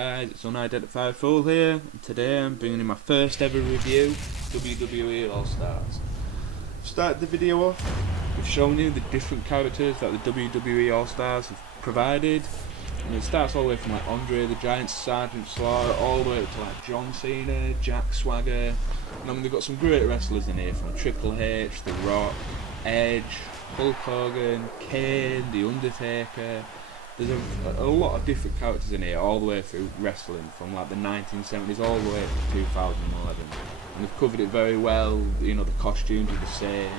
Guys, it's Unidentified Fool here, and today I'm bringing in my first ever review, Wwe All Stars. Started the video off with showing you the different characters that the WWE All Stars have provided, and it starts all the way from like Andre the Giant, Sergeant Slaughter, all the way up to like John Cena, Jack Swagger, and I mean they've got some great wrestlers in here from Triple H, The Rock, Edge, Hulk Hogan, Kane, The Undertaker. There's a lot of different characters in here, all the way through wrestling, from like the 1970s all the way up to 2011. And they've covered it very well. You know, the costumes are the same.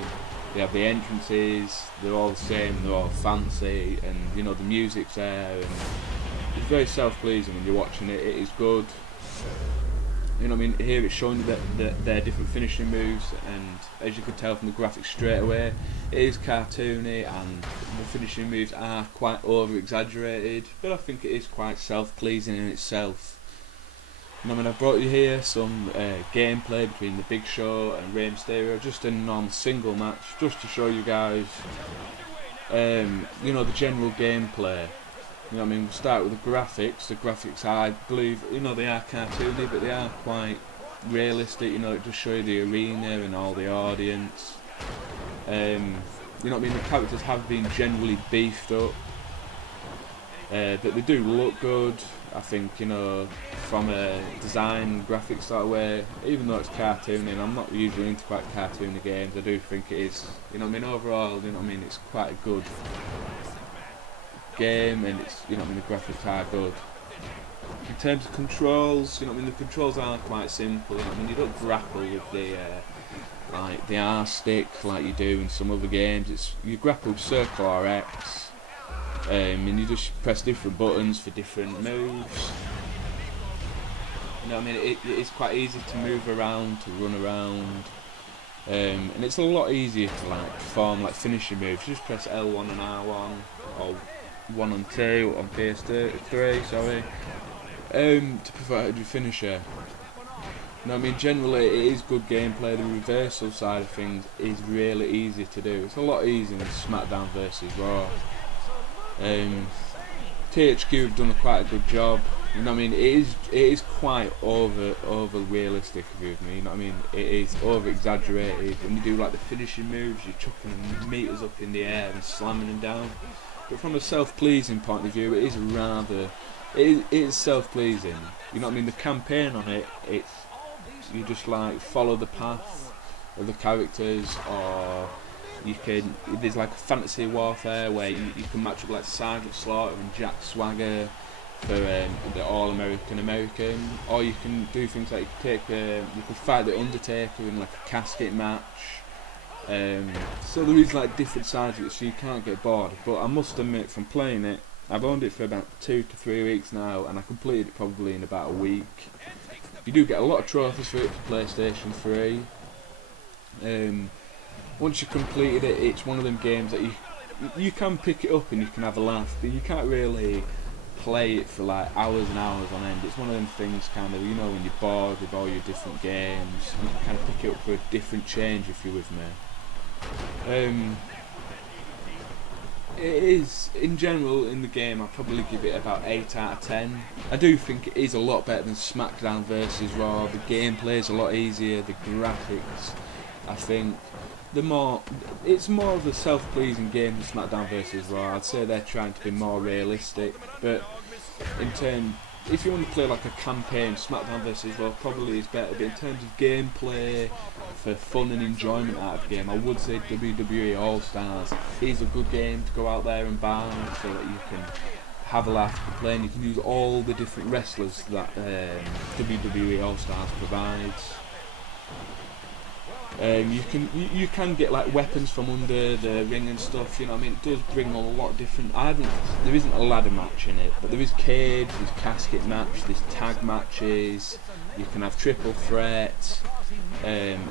They have the entrances. They're all the same. They're all fancy, and you know the music's there. And it's very self-pleasing when you're watching it. It is good. You know what I mean? Here it's showing you that their different finishing moves, and as you can tell from the graphics straight away, it is cartoony and the finishing moves are quite over-exaggerated, but I think it is quite self-pleasing in itself. And I mean, I've brought you here some gameplay between the Big Show and Rey Mysterio, just in a normal single match, just to show you guys, you know, the general gameplay. You know what I mean? We'll start with the graphics. The graphics, I believe, you know, they are cartoony, but they are quite realistic. You know, it just show you the arena and all the audience. You know what I mean? The characters have been generally beefed up, but they do look good. I think, you know, from a design, graphics sort of way, even though it's cartoony, and I'm not usually into quite cartoony games, I do think it is, you know what I mean, overall, you know what I mean, it's quite a good game, and it's, you know what I mean, the graphics are good. In terms of controls, you know what I mean, the controls are quite simple, you know what I mean, you don't grapple with the like the R stick like you do in some other games. It's, you grapple with circle or X, and you just press different buttons for different moves. You know what I mean, it is quite easy to move around, to run around, and it's a lot easier to like perform like finishing moves. You just press L1 and R1, or 1 and 2 on PS3, sorry, to provide your finisher. You know what I mean, generally it is good gameplay. The reversal side of things is really easy to do. It's a lot easier than SmackDown versus Raw. THQ have done quite a good job. You know what I mean, it is quite over realistic with me. You know what I mean, it is over exaggerated. When you do like the finishing moves, you're chucking them meters up in the air and slamming them down. But from a self-pleasing point of view, it is rather, it is self-pleasing. You know what I mean, the campaign on it, it's, you just like follow the path of the characters, or you can, there's like a fantasy warfare where you can match up like Sergeant Slaughter and Jack Swagger for the All-American, or you can do things like you can fight the Undertaker in like a casket match. So there is like different sides of it, so you can't get bored. But I must admit, from playing it, I've owned it for about 2 to 3 weeks now, and I completed it probably in about a week. You do get a lot of trophies for it for PlayStation 3. Once you've completed it, it's one of them games that you can pick it up and you can have a laugh, but you can't really play it for like hours and hours on end. It's one of them things, kind of, you know, when you're bored with all your different games, you can kind of pick it up for a different change, if you're with me. It is, in general, in the game, I'd probably give it about 8 out of 10. I do think it is a lot better than SmackDown versus Raw. The gameplay is a lot easier, the graphics, I think, it's more of a self-pleasing game than SmackDown versus Raw. I'd say they're trying to be more realistic, but if you want to play like a campaign, SmackDown vs Raw probably is better, but in terms of gameplay, for fun and enjoyment out of the game, I would say WWE All Stars is a good game to go out there and buy, so that you can have a laugh and play, and you can use all the different wrestlers that WWE All Stars provides. You can get like weapons from under the ring and stuff, you know what I mean, it does bring on a lot of different, there isn't a ladder match in it, but there is cage, there's casket match, there's tag matches, you can have triple threat,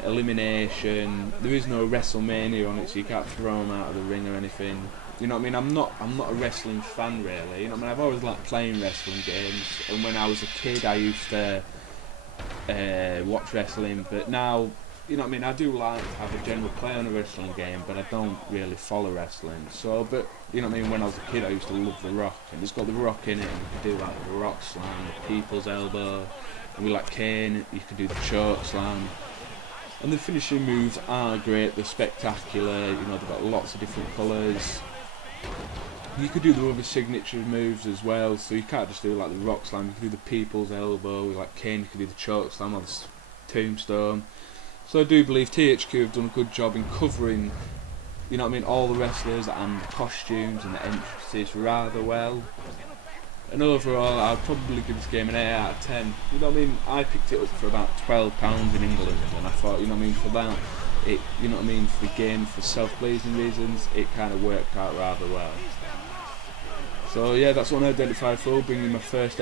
elimination. There is no WrestleMania on it, so you can't throw them out of the ring or anything. You know what I mean, I'm not a wrestling fan really, you know what I mean, I've always liked playing wrestling games, and when I was a kid I used to watch wrestling, but now you know what I mean, I do like to have a general play on a wrestling game, but I don't really follow wrestling. So, but you know what I mean, when I was a kid, I used to love The Rock, and it's got The Rock in it, and you could do like the Rock Slam, the People's Elbow, and we like Kane, you could do the Choke Slam. And the finishing moves are great, they're spectacular, you know, they've got lots of different colours. You could do the other signature moves as well, so you can't just do like the Rock Slam, you could do the People's Elbow, like Kane, you could do the Choke Slam or the Tombstone. So I do believe THQ have done a good job in covering, you know what I mean, all the wrestlers and the costumes and the entrances rather well. And overall, I'd probably give this game an 8 out of 10. You know what I mean? I picked it up for about £12 in England, and I thought, you know what I mean, for that, it, you know what I mean, for the game, for self-pleasing reasons, it kind of worked out rather well. So yeah, that's Unidentified Foe, bringing my first